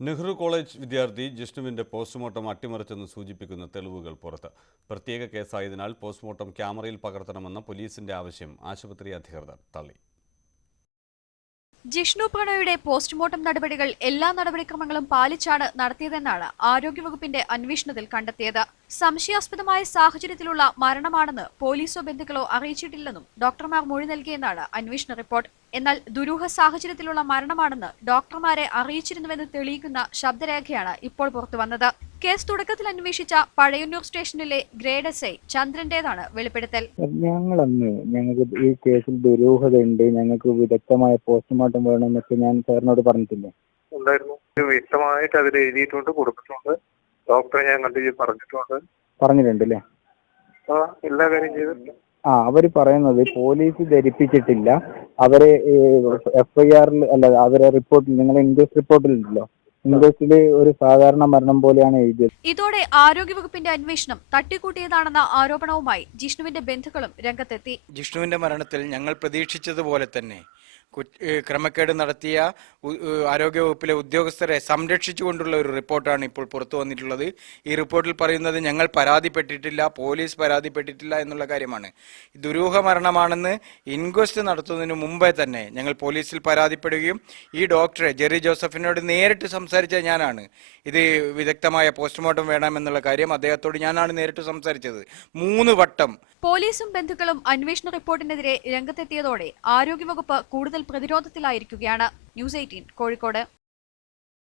Nehru college വിദ്യാർത്ഥി ജിഷ്ണുവിന്റെ postmortem അട്ടിമറിച്ചെന്ന് സൂചിപ്പിക്കുന്ന തെളിവുകൾ പുറത്ത്. പ്രത്യേക കേസായതിനാൽ പോസ്റ്റ്മോർട്ടം ക്യാമറയിൽ പകർത്തണമെന്ന പോലീസിന്റെ ആവശ്യം ആശുപത്രി അധികൃതർ തള്ളി. ജിഷ്ണു പ്രണോയുടെ പോസ്റ്റ്മോർട്ടം നടപടികൾ എല്ലാ നടപടിക്രമങ്ങളും പാലിച്ചാണ് നടത്തിയതെന്നാണ് ആരോഗ്യവകുപ്പിന്റെ അന്വേഷണത്തിൽ കണ്ടെത്തിയത്. സംശയാസ്പദമായ സാഹചര്യത്തിലുള്ള മരണമാണെന്ന് പോലീസോ ബന്ധുക്കളോ അറിയിച്ചിട്ടില്ലെന്നും ഡോക്ടർമാർ മൊഴി നൽകിയെന്നാണ് അന്വേഷണ റിപ്പോർട്ട്. എന്നാൽ ദുരൂഹ സാഹചര്യത്തിലുള്ള മരണമാണെന്ന് ഡോക്ടർമാരെ അറിയിച്ചിരുന്നുവെന്ന് തെളിയിക്കുന്ന ശബ്ദരേഖയാണ് ഇപ്പോൾ പുറത്തുവന്നത്. കേസ് തുടക്കത്തിൽ അന്വേഷിച്ച പഴയന്നൂർ സ്റ്റേഷനിലെ ഗ്രേഡ് എസ്ഐ ചന്ദ്രന്റേതാണ് വെളിപ്പെടുത്തൽ. ഞങ്ങൾക്ക് ഈ കേസിൽ ദുരൂഹതയുണ്ട്, ഞങ്ങൾക്ക് വിദഗ്ധമായ പോസ്റ്റ്മോർട്ടം വേണമെന്നൊക്കെ ഞാൻ സാറിനോട് പറഞ്ഞിട്ടില്ലേ? ഉണ്ടായിരുന്നു. വ്യക്തമായിട്ട് അതിൽ എഴുതിയിട്ടുണ്ട്, കൊടുത്തിട്ടുണ്ട്. ഡോക്ടറെ ഞാൻ കണ്ടു പറഞ്ഞിട്ടുണ്ട് അല്ലേ? എല്ലാ കാര്യം ചെയ്തിട്ടുണ്ട്. അവര് പറയുന്നത് പോലീസ് ധരിപ്പിച്ചിട്ടില്ല. അവരെ FIR-ൽ അല്ല, അവരെ റിപ്പോർട്ടിൽ, നിങ്ങളെ ഇൻക്വസ്റ്റ് റിപ്പോർട്ടിലുണ്ടല്ലോ, ഇൻക്വസ്റ്റില് ഒരു സാധാരണ മരണം പോലെയാണ് എഴുതിയത്. ഇതോടെ ആരോഗ്യവകുപ്പിന്റെ അന്വേഷണം തട്ടിക്കൂട്ടിയതാണെന്ന ആരോപണവുമായി ജിഷ്ണുവിന്റെ ബന്ധുക്കളും രംഗത്തെത്തി. ജിഷ്ണുവിന്റെ മരണത്തിൽ ഞങ്ങൾ പ്രതീക്ഷിച്ചതുപോലെ തന്നെ ക്രമക്കേട് നടത്തിയ ആരോഗ്യവകുപ്പിലെ ഉദ്യോഗസ്ഥരെ സംരക്ഷിച്ചുകൊണ്ടുള്ള ഒരു റിപ്പോർട്ടാണ് ഇപ്പോൾ പുറത്തു വന്നിട്ടുള്ളത്. ഈ റിപ്പോർട്ടിൽ പറയുന്നത് ഞങ്ങൾ പരാതിപ്പെട്ടിട്ടില്ല, പോലീസ് പരാതിപ്പെട്ടിട്ടില്ല എന്നുള്ള കാര്യമാണ്. ദുരൂഹ മരണമാണെന്ന് ഇൻക്വസ്റ്റ് നടത്തുന്നതിന് മുമ്പേ തന്നെ ഞങ്ങൾ പോലീസിൽ പരാതിപ്പെടുകയും ഈ ഡോക്ടറെ ജെറി ജോസഫിനോട് നേരിട്ട് സംസാരിച്ച ഞാനാണ്. ഇത് വിദഗ്ധമായ പോസ്റ്റ്മോർട്ടം വേണമെന്നുള്ള കാര്യം അദ്ദേഹത്തോട് ഞാനാണ് നേരിട്ട് സംസാരിച്ചത് 3 വട്ടം. പോലീസും ബന്ധുക്കളും അന്വേഷണ റിപ്പോർട്ടിനെതിരെ രംഗത്തെത്തിയതോടെ ആരോഗ്യവകുപ്പ് കൂടുതൽ പ്രതിരോധത്തിലായിരിക്കുകയാണ്. ന്യൂസ് 18 കോഴിക്കോട്.